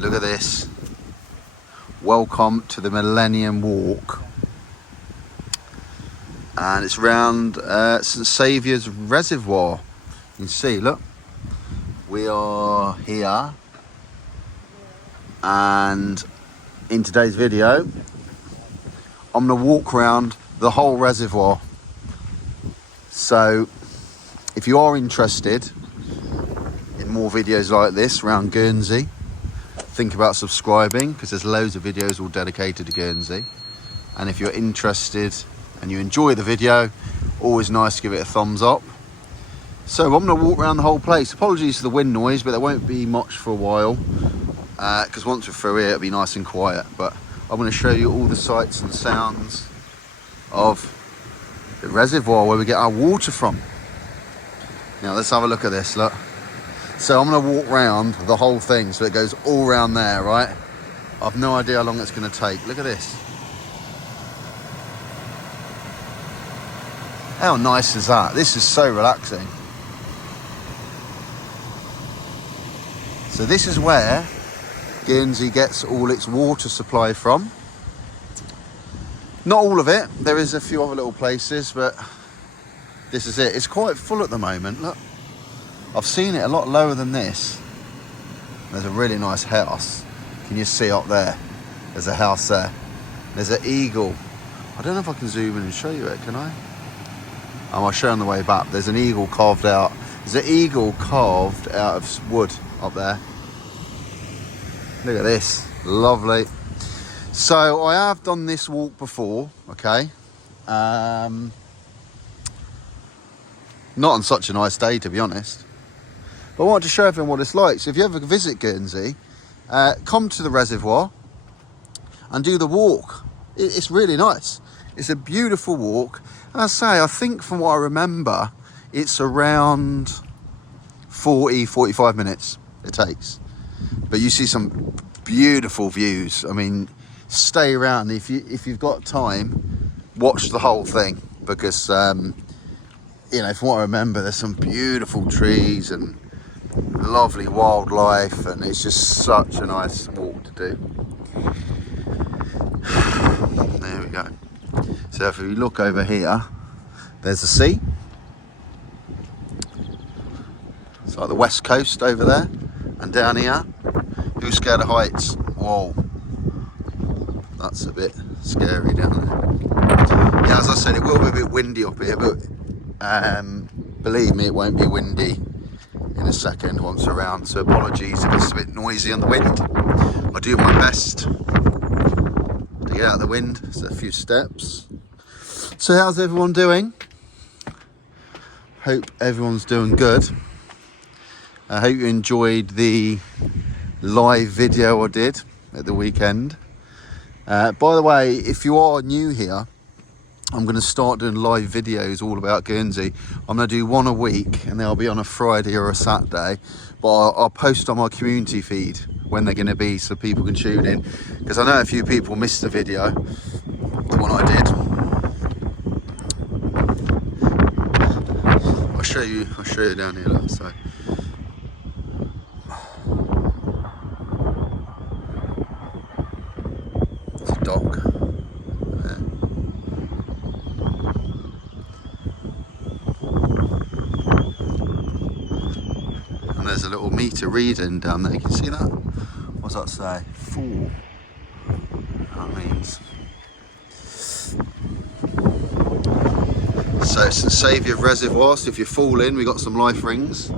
Look at this. Welcome to the Millennium Walk. And it's round St Saviour's Reservoir. You can see, look. We are here. And in today's video, I'm going to walk around the whole reservoir. So if you are interested in more videos like this around Guernsey, think about subscribing, because there's loads of videos all dedicated to Guernsey. And if you're interested and you enjoy the video, always nice to give it a thumbs up. So I'm going to walk around the whole place. Apologies for the wind noise, but there won't be much for a while, because once we're through here it'll be nice and quiet. But I'm going to show you all the sights and sounds of the reservoir where we get our water from. Now let's have a look at this, look. So I'm going to walk around the whole thing, so it goes all around there, right? I've no idea how long it's going to take. Look at this. How nice is that? This is so relaxing. So this is where Guernsey gets all its water supply from. Not all of it. There is a few other little places, but this is it. It's quite full at the moment, look. I've seen it a lot lower than this. There's a really nice house. Can you see up there? There's a house there. There's an eagle. I don't know if I can zoom in and show you it, can I? I'll show you on the way back. There's an eagle carved out. There's an eagle carved out of wood up there. Look at this. Lovely. So I have done this walk before, okay? Not on such a nice day, to be honest. But I wanted to show everyone what it's like. So if you ever visit Guernsey, come to the reservoir and do the walk. It's really nice. It's a beautiful walk. And I think from what I remember, it's around 40-45 minutes it takes. But you see some beautiful views. I mean, stay around. If you've got time, watch the whole thing, because you know, from what I remember, there's some beautiful trees and lovely wildlife, and it's just such a nice walk to do. There we go. So if you look over here, there's the sea. It's like the west coast over there, and down here, who's scared of heights? Whoa, that's a bit scary down there. Yeah, as I said, it will be a bit windy up here, but believe me, it won't be windy in a second once around. So apologies if it's a bit noisy on the wind. I'll do my best to get out of the wind. So a few steps. So how's everyone doing? Hope everyone's doing good. I hope you enjoyed the live video I did at the weekend. By the way, if you are new here, I'm going to start doing live videos all about Guernsey. I'm going to do one a week, and they'll be on a Friday or a Saturday. But I'll post on my community feed when they're going to be, so people can tune in. Because I know a few people missed the video, the one I did. I'll show you down here. Look, so. It's a dock. There's a little meter reading down there. You can see that? What's that say? 4. That means. So it's St Saviour Reservoir. So if you fall in, we got some life rings.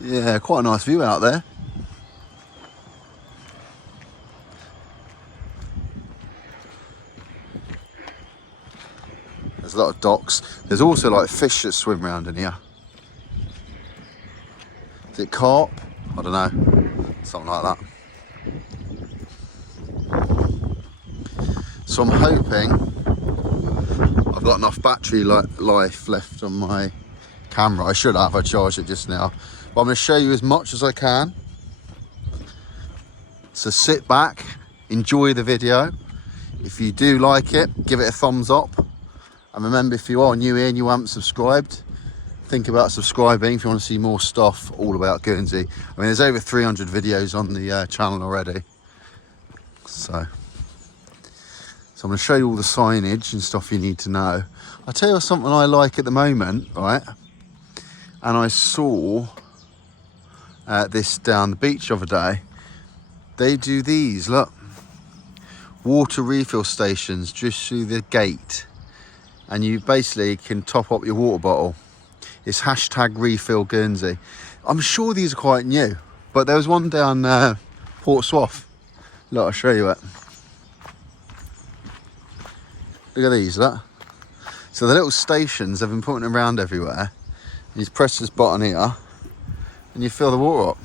Yeah, quite a nice view out there. There's a lot of docks. There's also like fish that swim around in here. Is it carp? I don't know. Something like that. So I'm hoping I've got enough battery life left on my camera. I should have. I charged it just now. But I'm going to show you as much as I can. So sit back, enjoy the video. If you do like it, give it a thumbs up. And remember, if you are new here and you haven't subscribed, think about subscribing if you want to see more stuff all about Guernsey. I mean, there's over 300 videos on the channel already. So I'm going to show you all the signage and stuff you need to know. I'll tell you something I like at the moment, right? And I saw this down the beach the other day. They do these, look. Water refill stations just through the gate. And you basically can top up your water bottle. It's hashtag refill Guernsey. I'm sure these are quite new. But there was one down Port Swaff. Look, I'll show you it. Look at these, look. So the little stations, they've been putting them around everywhere. You just press this button here and you fill the water up.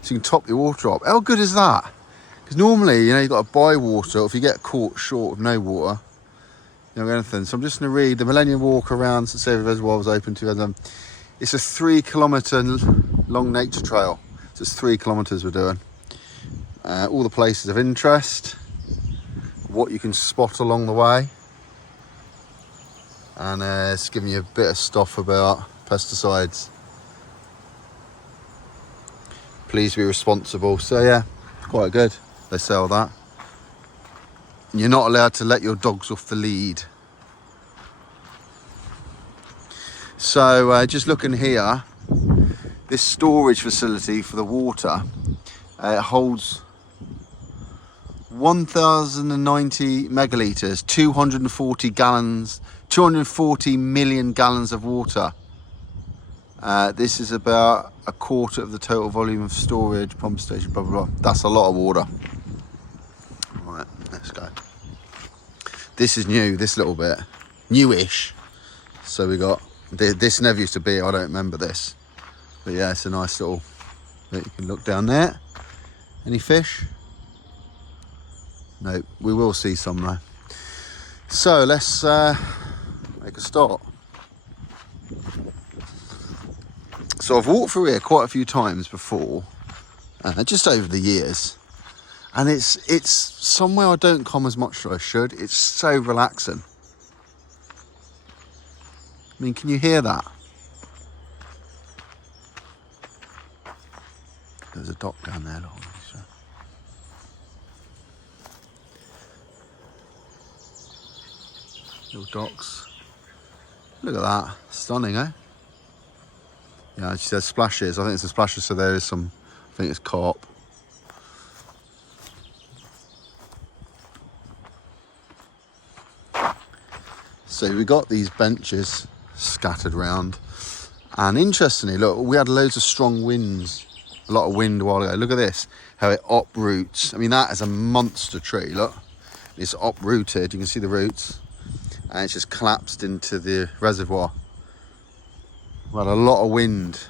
So you can top your water up. How good is that? Because normally, you know, you've got to buy water. Or if you get caught short of no water, you don't get anything. So I'm just going to read the Millennium Walk around St Saviour Reservoir was open to. It's a 3 kilometre long nature trail. So it's 3 kilometres we're doing. All the places of interest, what you can spot along the way. And it's giving you a bit of stuff about pesticides. Please be responsible. So yeah, quite good. They sell that. And you're not allowed to let your dogs off the lead. So just looking here, this storage facility for the water, it holds 1,090 megalitres, 240 gallons, 240 million gallons of water. This is about a quarter of the total volume of storage, pump station, blah, blah, blah. That's a lot of water. Right, let's go. This is new, this little bit. Newish. So we got, this never used to be, I don't remember this. But yeah, it's a nice little bit. You can look down there. Any fish? No, we will see some though. So let's make a start. So I've walked through here quite a few times before, just over the years, and it's somewhere I don't come as much as I should. It's so relaxing. I mean, can you hear that? There's a dock down there, look. Little docks. Look at that. Stunning, eh? Yeah, she says splashes. I think it's the splashes, so there is some, I think it's carp. So we got these benches scattered around. And interestingly, look, we had loads of strong winds. A lot of wind a while ago. Look at this, how it uproots. I mean, that is a monster tree, look. It's uprooted, you can see the roots. And it's just collapsed into the reservoir. We had a lot of wind.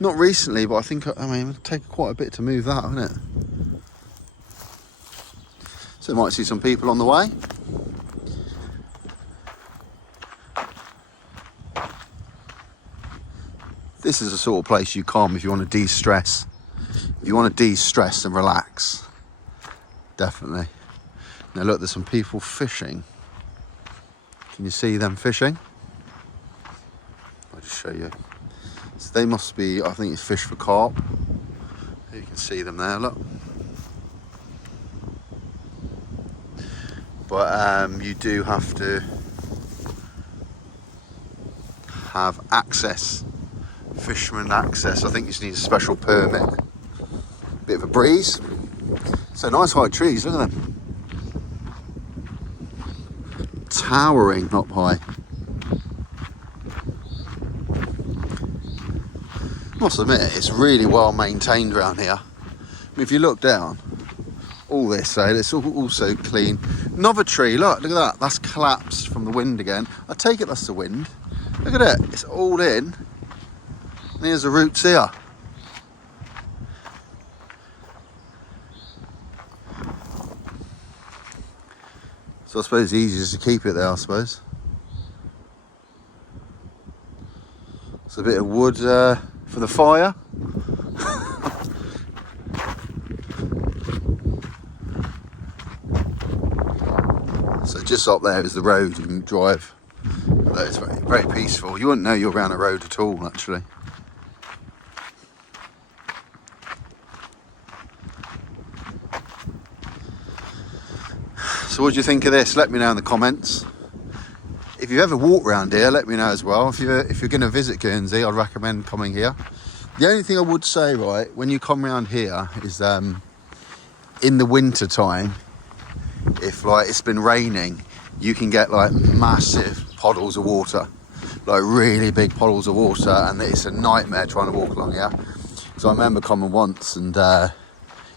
Not recently, but I mean, it would take quite a bit to move that, wouldn't it? So you might see some people on the way. This is the sort of place you come if you want to de-stress. If you want to de-stress and relax, definitely. Now look, there's some people fishing. Can you see them fishing? I'll just show you. So they must be, I think it's fish for carp. You can see them there, look. But you do have to have access, fisherman access. I think you just need a special permit. Bit of a breeze. So nice high trees, look at them. Towering up high. Must admit, it's really well maintained around here. I mean, if you look down, all this, it's also clean. Another tree, look at that. That's collapsed from the wind again. I take it that's the wind. Look at it, it's all in. And here's the roots here. So I suppose it's easiest to keep it there, I suppose. It's a bit of wood for the fire. So just up there is the road you can drive. It's very, very peaceful. You wouldn't know you're around a road at all, actually. So what do you think of this? Let me know in the comments. If you've ever walked around here, let me know as well. If you're going to visit Guernsey, I'd recommend coming here. The only thing I would say, right, when you come around here is in the winter time, if like it's been raining, you can get like massive puddles of water, like really big puddles of water, and it's a nightmare trying to walk along here. So I remember coming once and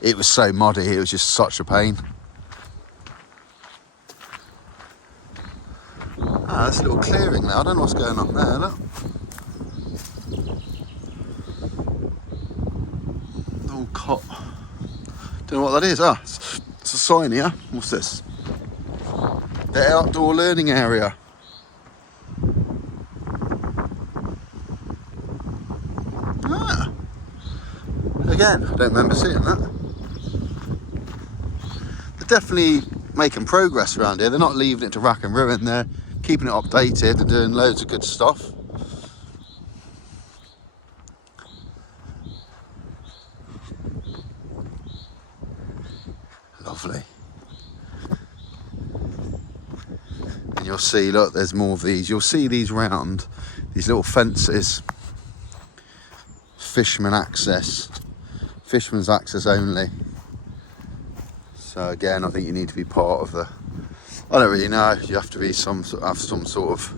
it was so muddy, it was just such a pain. Ah, that's a little clearing now. I don't know what's going on there, look. Little cot. Don't know what that is. Ah, it's a sign here. What's this? The outdoor learning area. Ah. Again, I don't remember seeing that. They're definitely making progress around here. They're not leaving it to rack and ruin. They're keeping it updated and doing loads of good stuff. Lovely. And you'll see, look, there's more of these. You'll see these round, these little fences. Fisherman access. Fisherman's access only. So again, I think you need to be part of the, I don't really know, you have to be have some sort of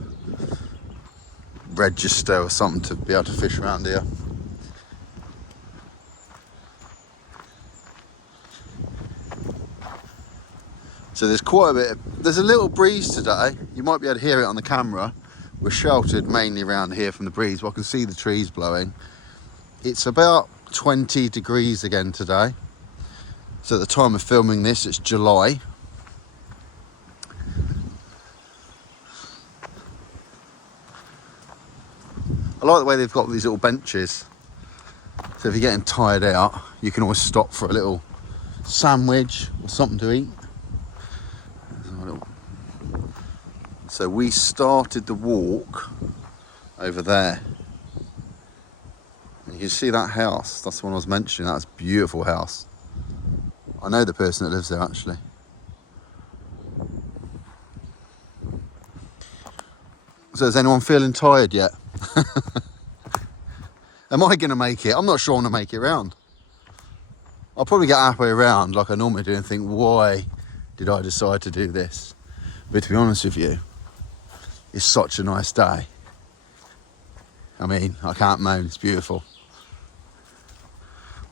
register or something to be able to fish around here. So there's quite a bit, there's a little breeze today. You might be able to hear it on the camera. We're sheltered mainly around here from the breeze, but I can see the trees blowing. It's about 20 degrees again today. So at the time of filming this, it's July. I like the way they've got these little benches. So if you're getting tired out, you can always stop for a little sandwich or something to eat. So we started the walk over there. And you can see that house. That's the one I was mentioning. That's a beautiful house. I know the person that lives there actually. So is anyone feeling tired yet? Am I going to make it? I'm not sure I'm going to make it round. I'll probably get halfway around like I normally do and think, why did I decide to do this? But to be honest with you, it's such a nice day. I mean, I can't moan, it's beautiful.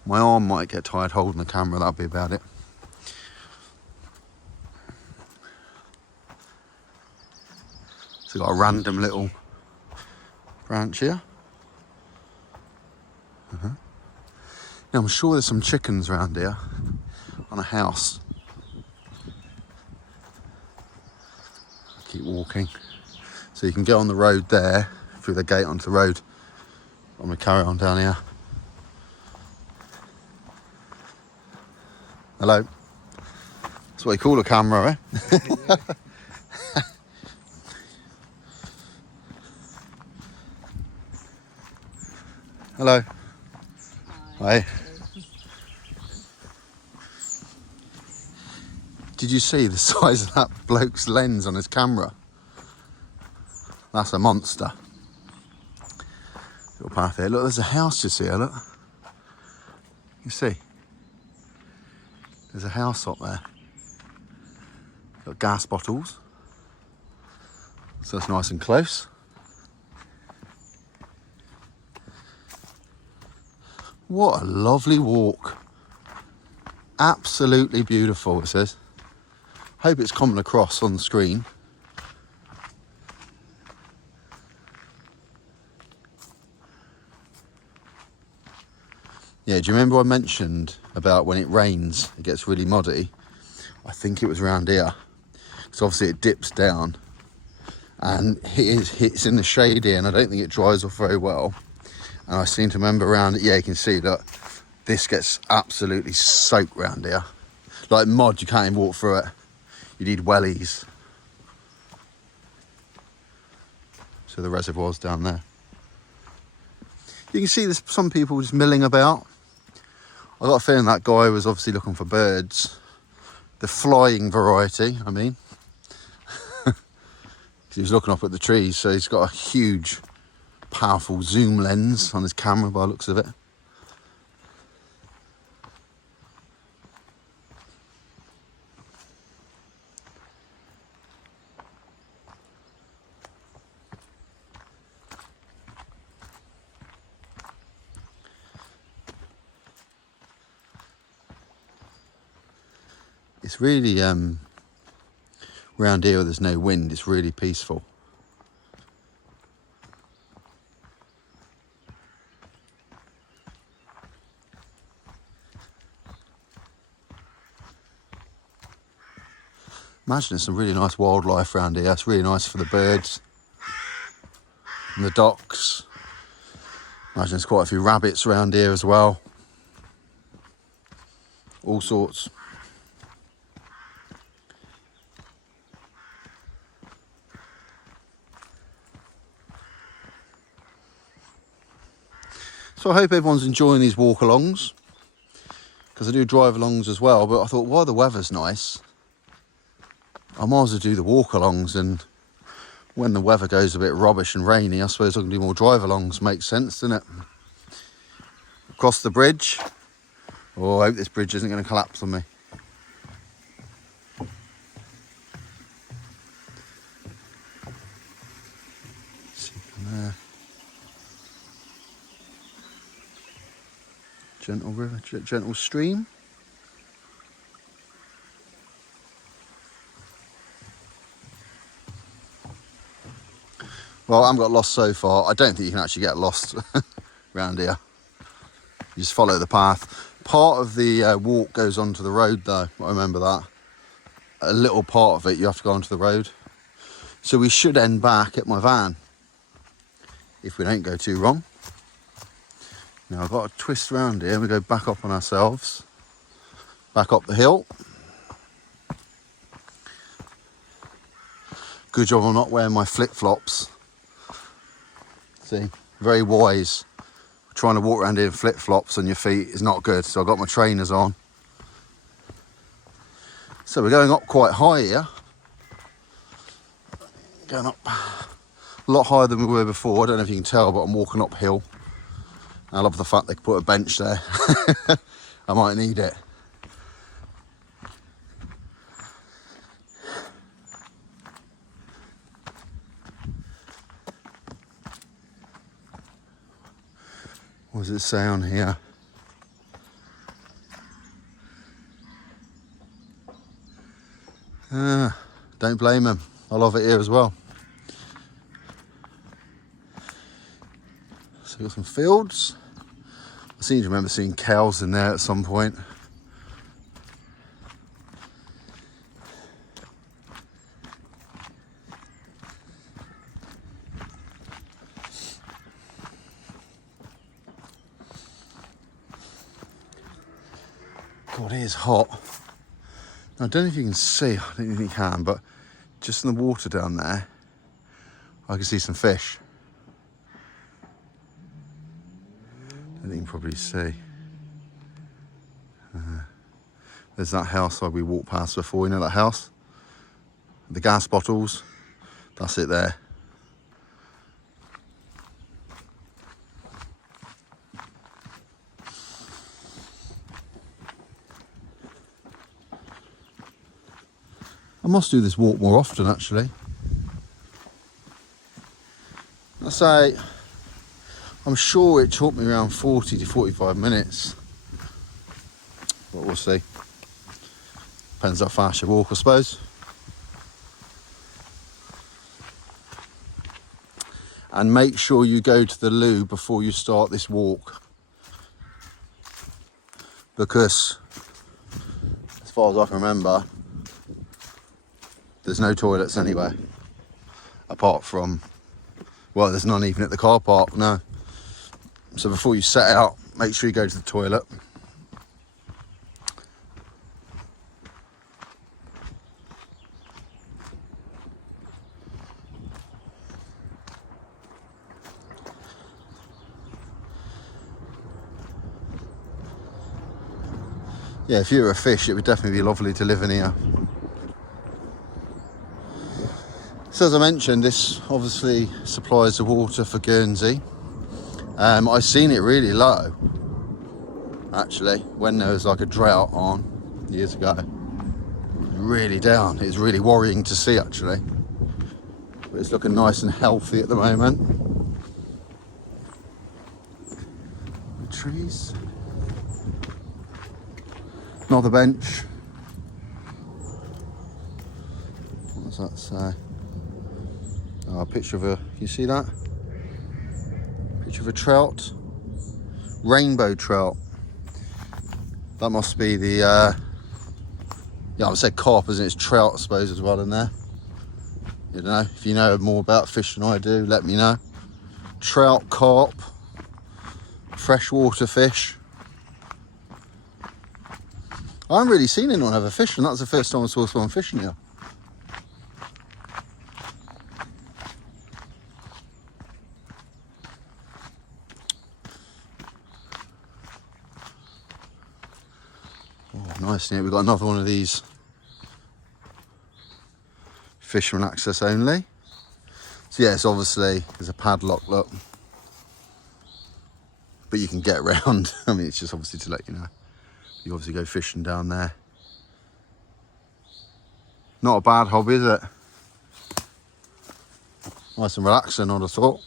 My arm might get tired holding the camera, that'll be about it. So got a random little branch here. Now I'm sure there's some chickens around here on a house. I keep walking. So you can go on the road there, through the gate onto the road. I'm gonna carry on down here. Hello. That's what you call a camera, eh? Hello. Hi. Did you see the size of that bloke's lens on his camera? That's a monster. Little path here. Look, there's a house just here, look. You see? There's a house up there. Got gas bottles. So it's nice and close. What a lovely walk. Absolutely beautiful, it says. Hope it's coming across on the screen. Yeah, do you remember I mentioned about when it rains, it gets really muddy? I think it was around here. So obviously it dips down and it's in the shade here and I don't think it dries off very well. And I seem to remember around it, yeah, you can see that this gets absolutely soaked round here. Like mud, you can't even walk through it. You need wellies. So the reservoir's down there. You can see there's some people just milling about. I got a feeling that guy was obviously looking for birds. The flying variety, I mean. He was looking up at the trees, so he's got a huge, powerful zoom lens on his camera by the looks of it. It's really, round here where there's no wind, it's really peaceful. Imagine there's some really nice wildlife around here. It's really nice for the birds and the ducks. Imagine there's quite a few rabbits around here as well. All sorts. So I hope everyone's enjoying these walk-alongs, because I do drive-alongs as well, but I thought while the weather's nice, I might as well do the walk-alongs, and when the weather goes a bit rubbish and rainy, I suppose I can do more drive-alongs. Makes sense, doesn't it? Across the bridge. Oh, I hope this bridge isn't going to collapse on me. See from there. Gentle river, gentle stream. Well, I haven't got lost so far. I don't think you can actually get lost around here. You just follow the path. Part of the walk goes onto the road though, I remember that. A little part of it you have to go onto the road. So we should end back at my van, if we don't go too wrong. Now I've got to twist around here and we go back up on ourselves. Back up the hill. Good job I'm not wearing my flip-flops. See, very wise. Trying to walk around here in flip-flops on your feet is not good, so I've got my trainers on. So we're going up quite high here. Going up a lot higher than we were before. I don't know if you can tell, but I'm walking uphill. I love the fact they put a bench there. I might need it. What does it say on here? Don't blame him. I love it here as well. So we've got some fields. I seem to remember seeing cows in there at some point. God, it is hot. Now, I don't know if you can see, I don't think you can, but just in the water down there, I can see some fish. I think you can probably see. There's that house that we walked past before, you know that house? The gas bottles, that's it there. I must do this walk more often, actually. I say, I'm sure it took me around 40 to 45 minutes. But we'll see. Depends how fast you walk, I suppose. And make sure you go to the loo before you start this walk. Because, as far as I can remember, there's no toilets anywhere. Apart from, well, there's none even at the car park, no. So before you set out, make sure you go to the toilet. yeah, if you were a fish, it would definitely be lovely to live in here. So as I mentioned, this obviously supplies the water for Guernsey. I've seen it really low, actually, when there was like a drought on years ago. Really down. It was really worrying to see, actually. But it's looking nice and healthy at the moment. The trees. Another bench. What does that say? Oh, a picture of a, you see that? Picture of a trout. Rainbow trout. That must be the, yeah, I would say carp, isn't it? It's trout, I suppose, as well in there. You know, if you know more about fish than I do, let me know. Trout, carp, freshwater fish. I haven't really seen anyone ever fishing. That's the first time I saw someone fishing here. Oh, nice. Yeah, we've got another one of these. Fisherman access only. So yes, obviously there's a padlock, look. But you can get around. I mean, it's just obviously to let you know. You obviously go fishing down there. Not a bad hobby, is it? Nice and relaxing, I'd have thought.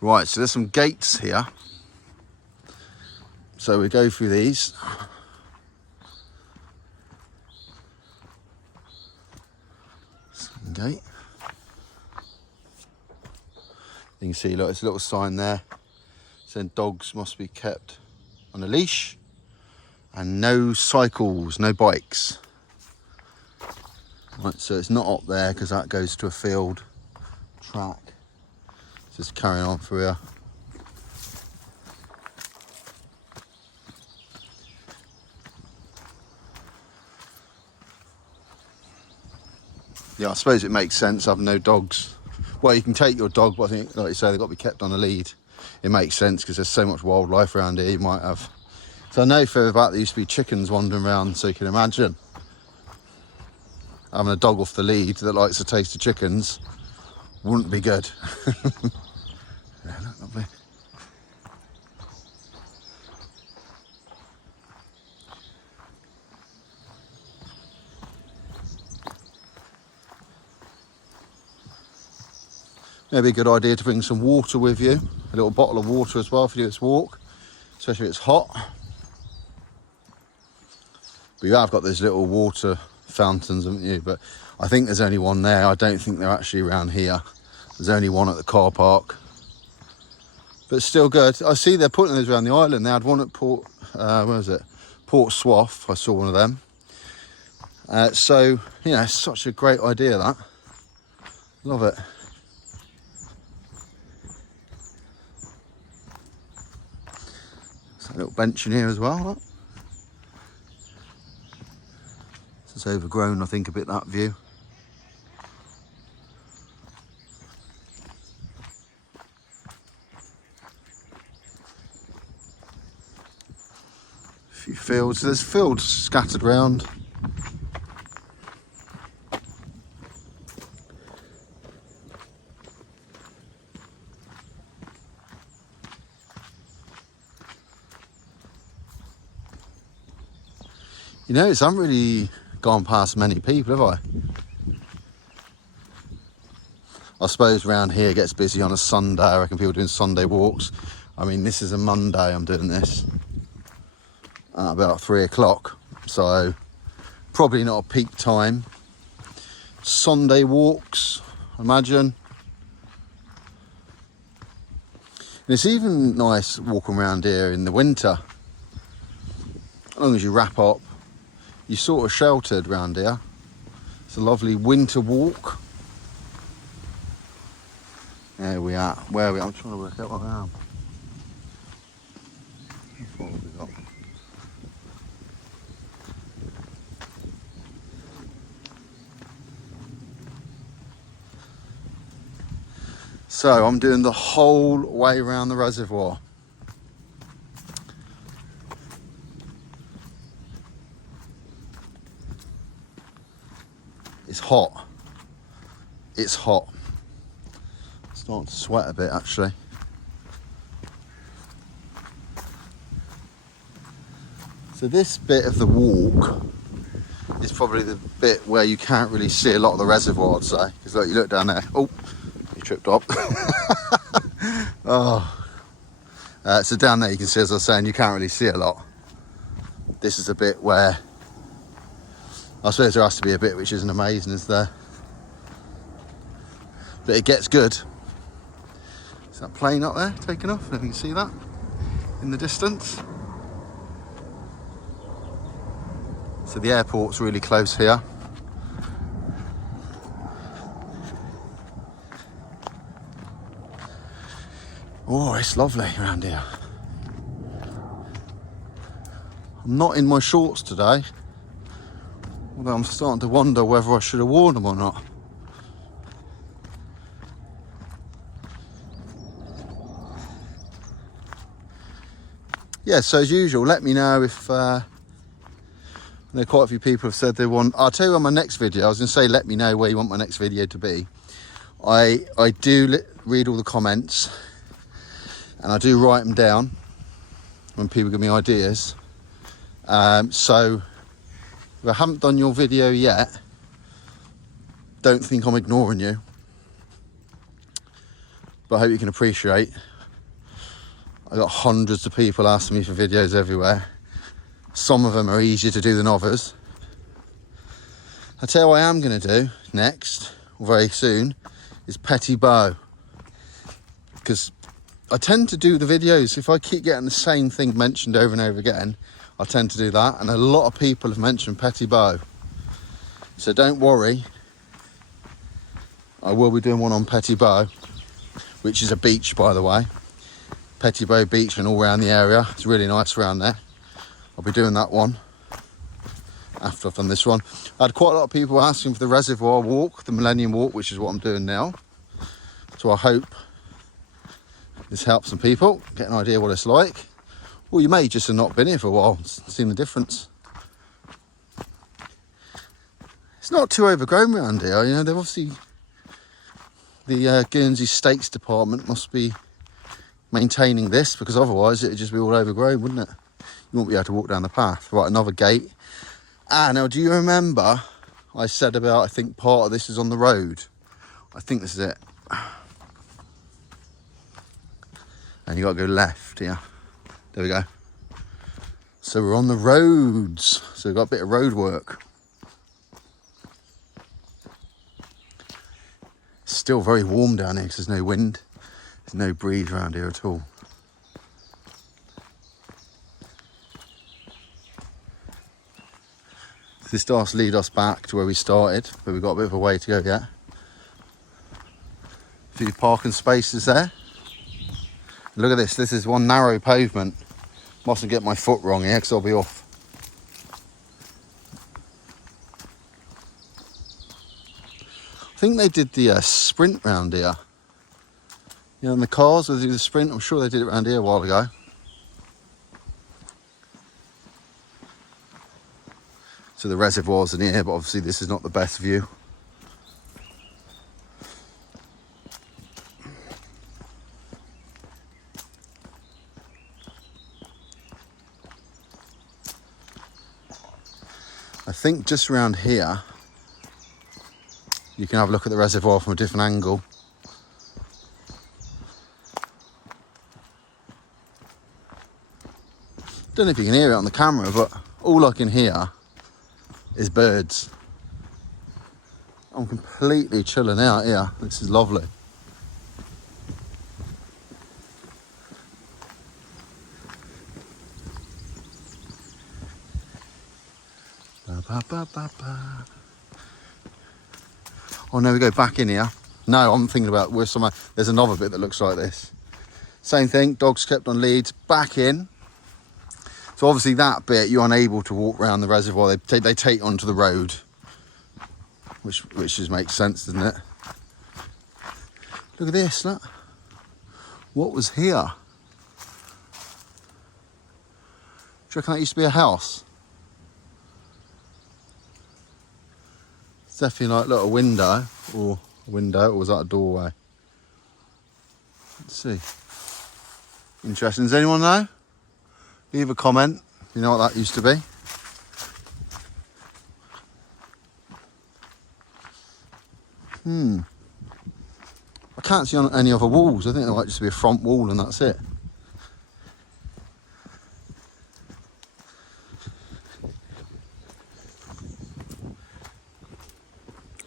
Right, so there's some gates here. So we go through these. Gate. You can see, look, there's a little sign there saying dogs must be kept on a leash and no cycles, no bikes. Right, so it's not up there because that goes to a field track. Just carrying on through here. Yeah, I suppose it makes sense having no dogs. Well, you can take your dog, but I think, like you say, they've got to be kept on a lead. It makes sense because there's so much wildlife around here. You might have. So I know for a fact there used to be chickens wandering around, so you can imagine having a dog off the lead that likes the taste of chickens wouldn't be good. Yeah, lovely. Maybe a good idea to bring some water with you, a little bottle of water as well for you to walk, especially if it's hot. But you have got those little water fountains, haven't you? But I think there's only one there. I don't think they're actually around here. There's only one at the car park. But still good. I see they're putting those around the island. They had one at Port, where was it? Port Swaff. I saw one of them. So, you know, it's such a great idea, that. Love it. A little bench in here as well. Look. It's overgrown, I think, a bit, that view. A few fields. There's fields scattered around. You notice I haven't really gone past many people, have I suppose around here it gets busy on a Sunday. I reckon people doing Sunday walks. I mean, this is a Monday I'm doing this at about 3 o'clock, so probably not a peak time. Sunday walks, I imagine. And it's even nice walking around here in the winter. As long as you wrap up, you're sort of sheltered around here. It's a lovely winter walk. There we are. Where are we? I'm trying to work out what I am. What have we got? So I'm doing the whole way around the reservoir. It's hot. It's hot. It's starting to sweat a bit actually. So this bit of the walk is probably the bit where you can't really see a lot of the reservoir, I'd say. Because look, you look down there. Oh, you tripped up. Oh. So down there you can see, as I was saying, you can't really see a lot. This is a bit where, I suppose there has to be a bit which isn't amazing, is there? But it gets good. Is that plane up there taking off? You can see that in the distance. So the airport's really close here. Oh, it's lovely around here. I'm not in my shorts today, although I'm starting to wonder whether I should have worn them or not. Yeah, so as usual, let me know if I know quite a few people have said they want. I'll tell you on my next video. I was going to say let me know where you want my next video to be. I do read all the comments, and I do write them down when people give me ideas. So if I haven't done your video yet, don't think I'm ignoring you. But I hope you can appreciate I got hundreds of people asking me for videos everywhere. Some of them are easier to do than others. I'll tell you what I am going to do next, or very soon, is Petit Bow. Because I tend to do the videos, if I keep getting the same thing mentioned over and over again, I tend to do that. And a lot of people have mentioned Petit Bow. So don't worry, I will be doing one on Petit Bow, which is a beach, by the way. Petit Bow Beach and all around the area. It's really nice around there. I'll be doing that one after I've done this one. I had quite a lot of people asking for the reservoir walk, the Millennium Walk, which is what I'm doing now. So I hope this helps some people get an idea what it's like. Or you may just have not been here for a while and seen the difference. It's not too overgrown around here, you know. They've obviously, the Guernsey Stakes Department must be maintaining this, because otherwise it'd just be all overgrown, wouldn't it? You won't be able to walk down the path. Right, another gate. Now, do you remember I said about, I think part of this is on the road? I think this is it. And you got to go left here. There we go. So we're on the roads. So we've got a bit of road work. It's still very warm down here because there's no wind. There's no breeze around here at all. This does lead us back to where we started, but we've got a bit of a way to go yet. A few parking spaces there. Look at this, this is one narrow pavement. Mustn't get my foot wrong here because I'll be off. I think they did the sprint round here. You know, in the cars where they do the sprint, I'm sure they did it around here a while ago. So the reservoir's in here, but obviously this is not the best view. I think just around here, you can have a look at the reservoir from a different angle. Don't know if you can hear it on the camera, but all I can hear is birds. I'm completely chilling out here. This is lovely. Ba, ba, ba, ba. Oh, no, we go back in here. No, I'm thinking about where somewhere. There's another bit that looks like this. Same thing, dogs kept on leads, back in. So obviously that bit, you're unable to walk around the reservoir. They take onto the road, which just makes sense, doesn't it? Look at this, look. What was here? Do you reckon that used to be a house? It's definitely like, look, a window, or was that a doorway? Let's see. Interesting. Does anyone know? Leave a comment. You know what that used to be? I can't see on any other walls. I think there might just be a front wall and that's it.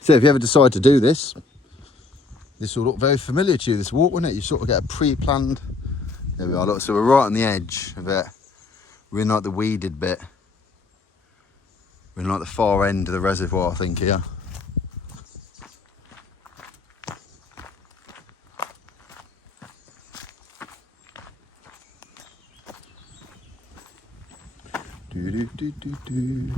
So if you ever decide to do this, this will look very familiar to you, this walk, won't it? You sort of get a pre-planned... There we are, look, so we're right on the edge of it. We're in like the weeded bit. We're in like the far end of the reservoir, I think, here. Do.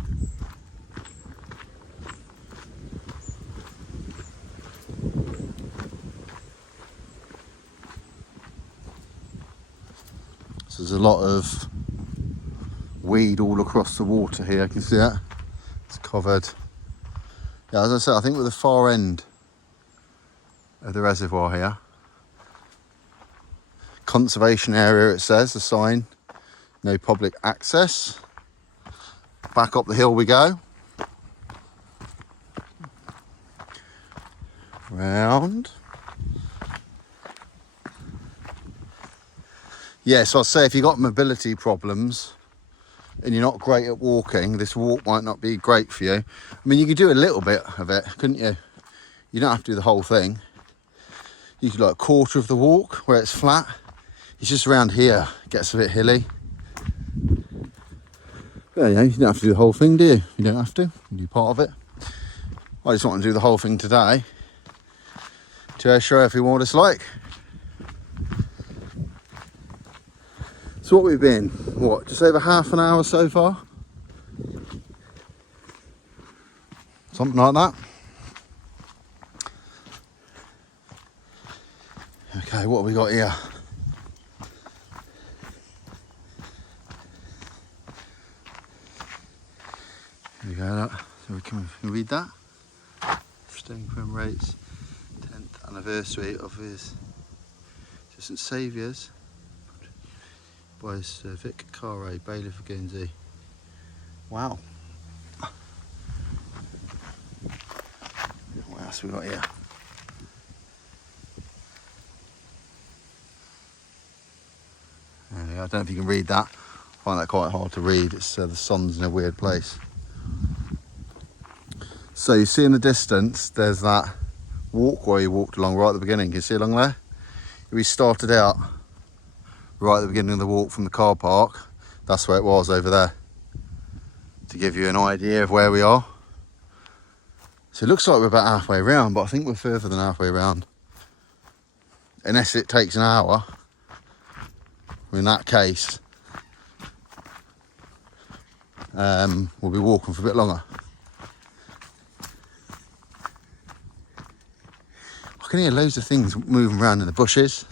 So there's a lot of weed all across the water here. Can you see that? It's covered. Yeah, as I said, I think we're the far end of the reservoir here. Conservation area, it says, the sign. No public access. Back up the hill we go. Round. Yeah, so I'll say if you've got mobility problems and you're not great at walking, this walk might not be great for you. I mean, you could do a little bit of it, couldn't you? You don't have to do the whole thing. You could do like a quarter of the walk where it's flat. It's just around here, it gets a bit hilly. But yeah, you don't have to do the whole thing, do you? You don't have to, you can do part of it. I just want to do the whole thing today to show everyone what it's like. So what we've been, just over half an hour so far? Something like that. Okay, what have we got here? Here we go, look. So we can read that. Staying commemorates 10th anniversary of his St Saviour's by Sir Vic Carre, Bailiff of Guernsey. Wow. What else have we got here? There we go. I don't know if you can read that. I find that quite hard to read. It's the sun's in a weird place. So you see in the distance, there's that walkway you walked along right at the beginning. Can you see along there? We started out right at the beginning of the walk from the car park. That's where it was, over there. To give you an idea of where we are. So it looks like we're about halfway around, but I think we're further than halfway around. Unless it takes an hour. In that case, we'll be walking for a bit longer. I can hear loads of things moving around in the bushes.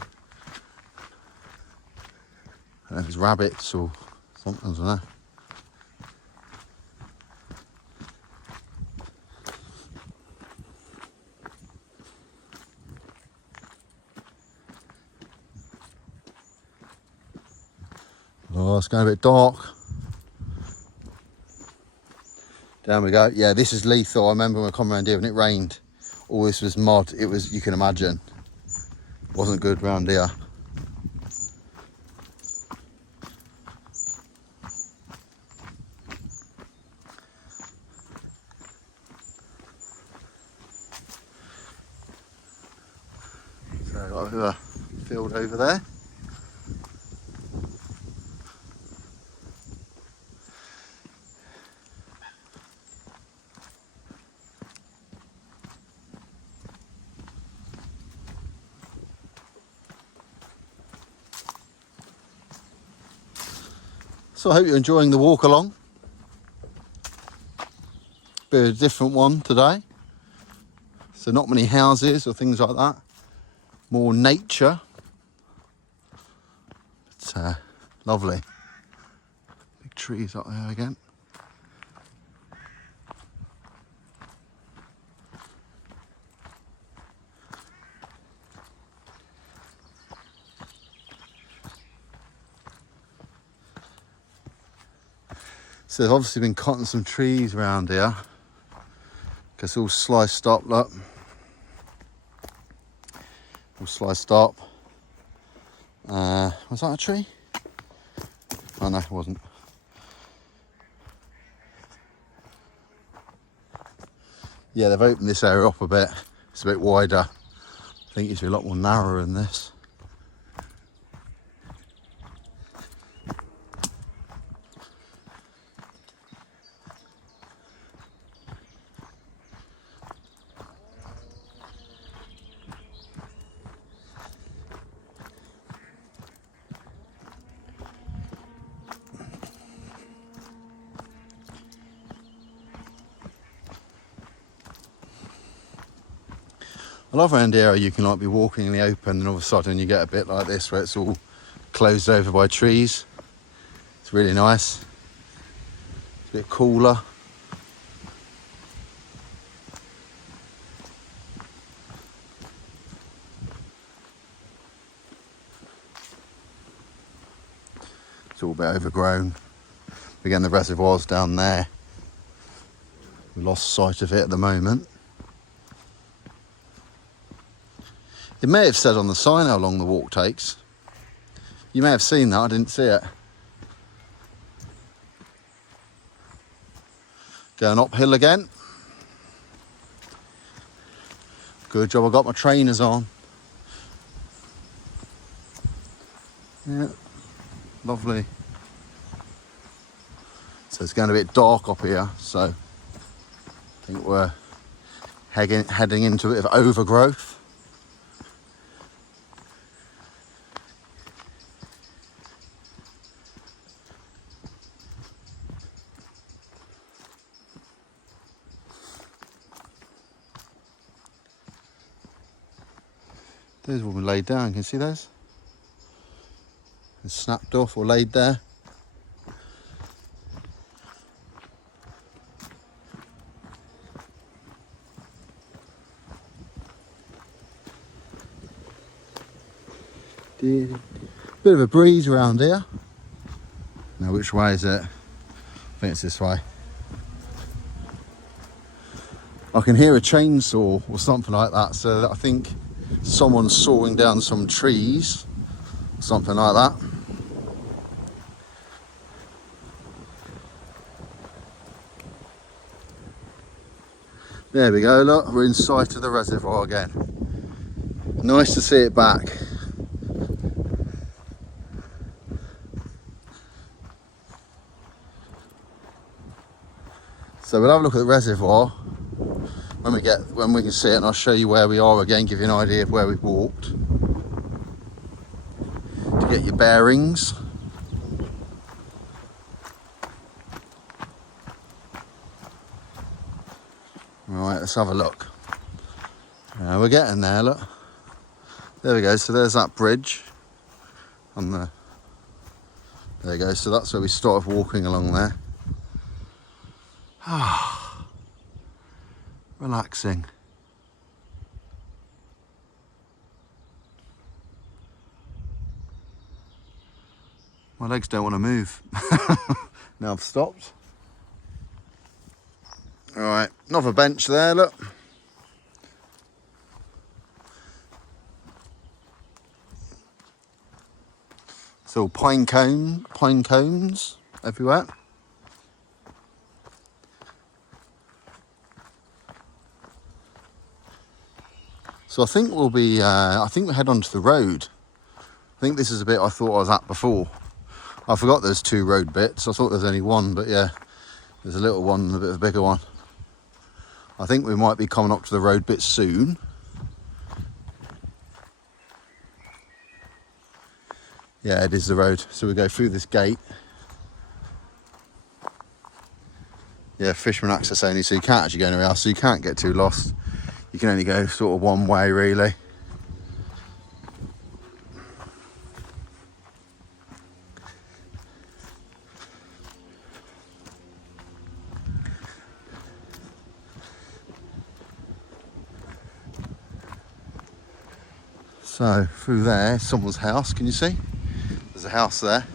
I don't know if it's rabbits or something, I don't know. Oh, it's going a bit dark. Down we go. Yeah, this is lethal. I remember when I come around here and it rained. All this was mud. It was, you can imagine. It wasn't good round here. So I've got a field over there. So I hope you're enjoying the walk along. Bit of a different one today. So not many houses or things like that. More nature. It's lovely. Big trees up there again. So they've obviously been cutting some trees around here, because all sliced up, look. All sliced up. Was that a tree? Oh no, it wasn't. Yeah, they've opened this area up a bit. It's a bit wider. I think it used to be a lot more narrow than this. I love around here you can like be walking in the open and all of a sudden you get a bit like this where it's all closed over by trees. It's really nice. It's a bit cooler. It's all a bit overgrown. Again, the reservoir's down there. We lost sight of it at the moment. It may have said on the sign how long the walk takes. You may have seen that, I didn't see it. Going uphill again. Good job I got my trainers on. Yeah, lovely. So it's going a bit dark up here, so I think we're heading into a bit of overgrowth. Those will be laid down, can you see those? They're snapped off or laid there. Bit of a breeze around here. Now which way is it? I think it's this way. I can hear a chainsaw or something like that, so I think someone's sawing down some trees, something like that. There we go, look, we're in sight of the reservoir again. Nice to see it back. So we'll have a look at the reservoir when we can see it, and I'll show you where we are again, give you an idea of where we've walked. To get your bearings. Right, let's have a look. We're getting there, look. There we go, so there's that bridge. There you go, so that's where we started walking along there. Relaxing. My legs don't want to move. Now I've stopped. All right, another bench there, look. It's all pine cones everywhere. So I think we'll head onto the road. I think this is a bit I thought I was at before. I forgot there's two road bits. I thought there's only one, but yeah, there's a little one and a bit of a bigger one. I think we might be coming up to the road bit soon. Yeah, it is the road. So we go through this gate. Yeah, fisherman access only, so you can't actually go anywhere else, so you can't get too lost. You can only go sort of one way, really. So through there, someone's house, can you see? There's a house there.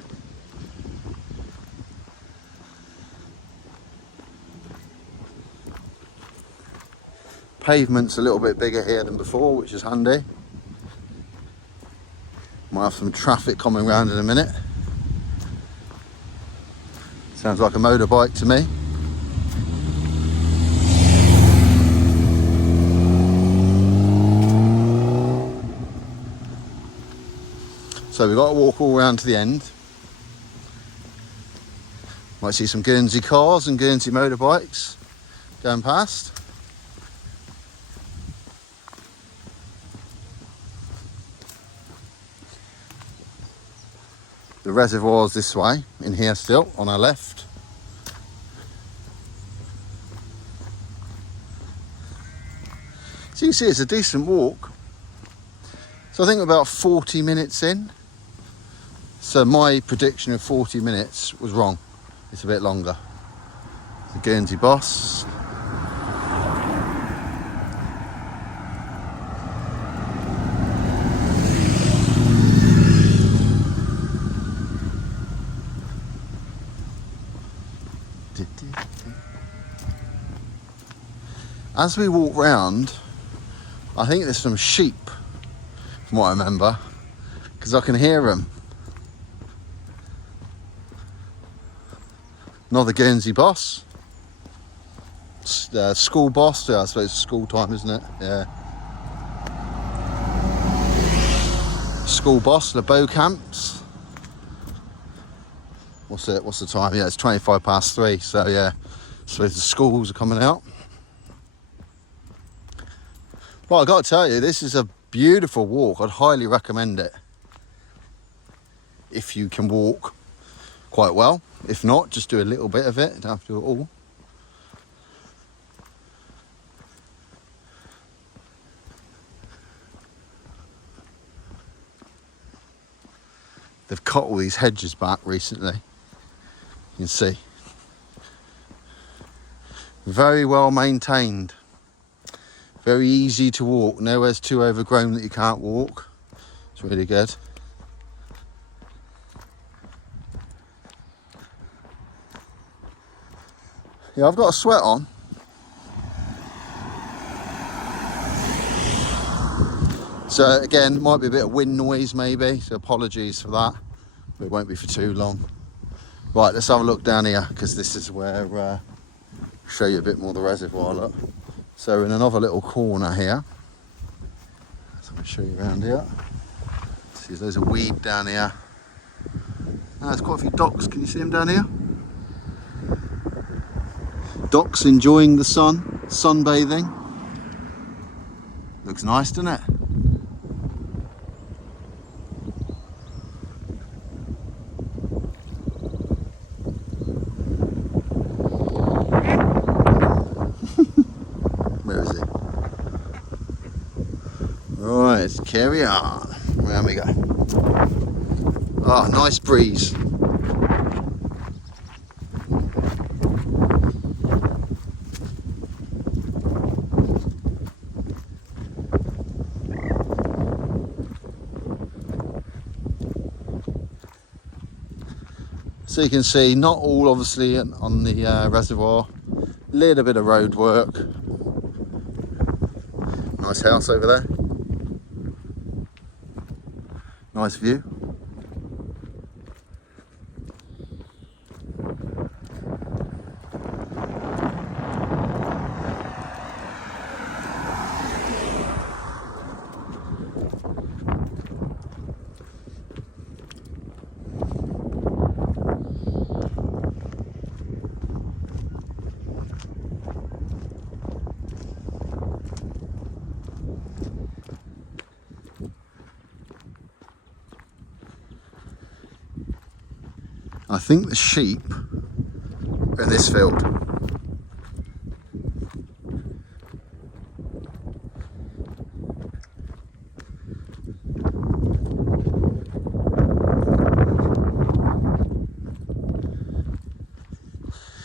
Pavement's a little bit bigger here than before, which is handy. Might have some traffic coming round in a minute. Sounds like a motorbike to me. So we've got to walk all around to the end. Might see some Guernsey cars and Guernsey motorbikes going past. The reservoir's this way, in here still, on our left. So you see it's a decent walk. So I think we're about 40 minutes in. So my prediction of 40 minutes was wrong. It's a bit longer. The Guernsey boss. As we walk round, I think there's some sheep, from what I remember, because I can hear them. Another Guernsey boss. School boss, yeah, I suppose it's school time, isn't it? Yeah. School boss, Le Beau Camps. What's it? What's the time? Yeah, it's 3:25, so yeah. So the schools are coming out. Well, I've got to tell you, this is a beautiful walk. I'd highly recommend it. If you can walk quite well. If not, just do a little bit of it. You don't have to do it all. They've cut all these hedges back recently. You can see. Very well maintained. Very easy to walk. Nowhere's too overgrown that you can't walk. It's really good. Yeah, I've got a sweat on. So again, might be a bit of wind noise maybe, so apologies for that, but it won't be for too long. Right, let's have a look down here, because this is where I'll show you a bit more of the reservoir. Look. So we're in another little corner here. So I'll show you around here. See, there's a weed down here. There's quite a few ducks. Can you see them down here? Ducks enjoying the sun, sunbathing. Looks nice, doesn't it? Where is he? Right, let's carry on. Round we go. Ah, nice breeze. So you can see, not all obviously on the reservoir, little bit of road work. Nice house over there. Nice view. I think the sheep are in this field.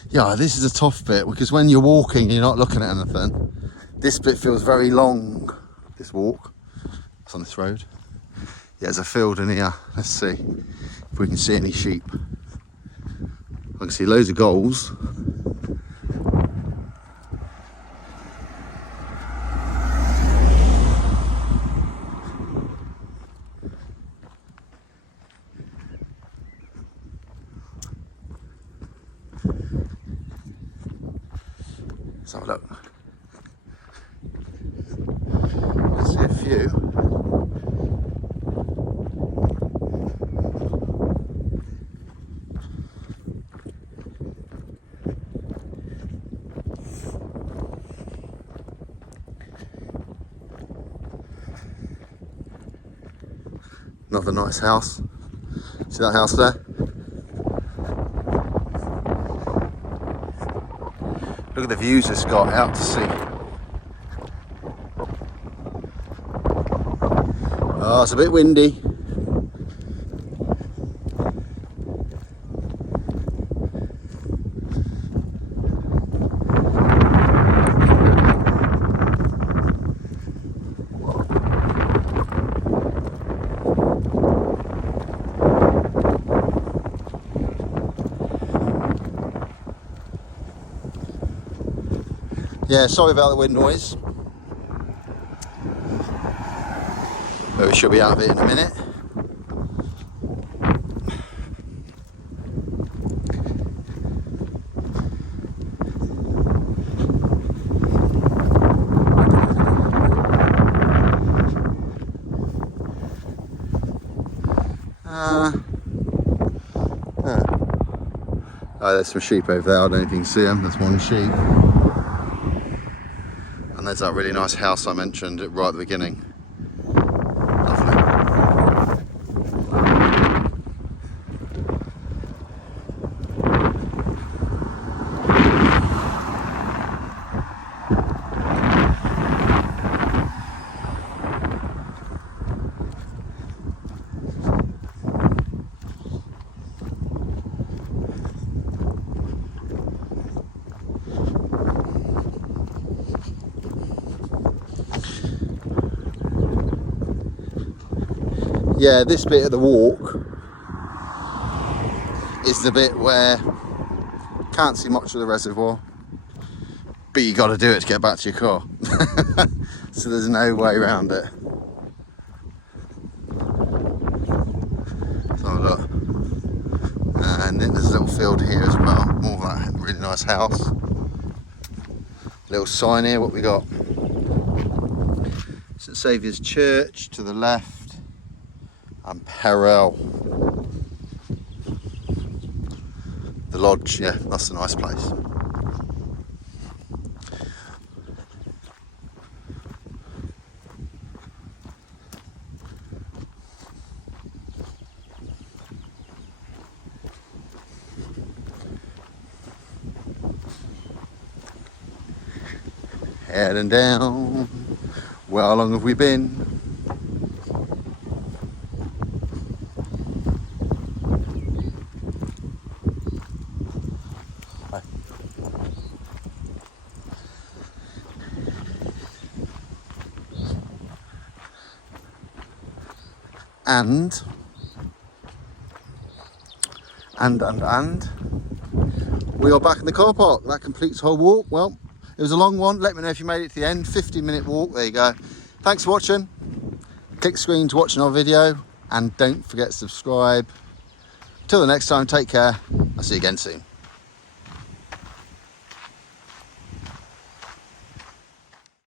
Yeah, this is a tough bit because when you're walking, you're not looking at anything. This bit feels very long, this walk. It's on this road. Yeah, there's a field in here. Let's see if we can see any sheep. I can see loads of gulls. Let's have a look. Let's see a few. Another nice house. See that house there? Look at the views it's got out to sea. Oh, it's a bit windy. Yeah, sorry about the wind noise. But we should be out of it in a minute. Oh, there's some sheep over there. I don't know if you can see them. There's one sheep. And there's that really nice house I mentioned right at the beginning. Lovely. Yeah, this bit of the walk is the bit where you can't see much of the reservoir, but you got to do it to get back to your car. So there's no way around it. So look, and then there's a little field here as well. More of that really nice house. Little sign here. What we got? St Saviour's Church to the left. And Perel. The lodge, yeah, that's a nice place. Heading down. Well, how long have we been? And we are back in the car park. That completes our walk. Well, it was a long one. Let me know if you made it to the end. 15-minute walk. There you go. Thanks for watching. Click screen to watch another video, and don't forget to subscribe. Till the next time, take care. I'll see you again soon.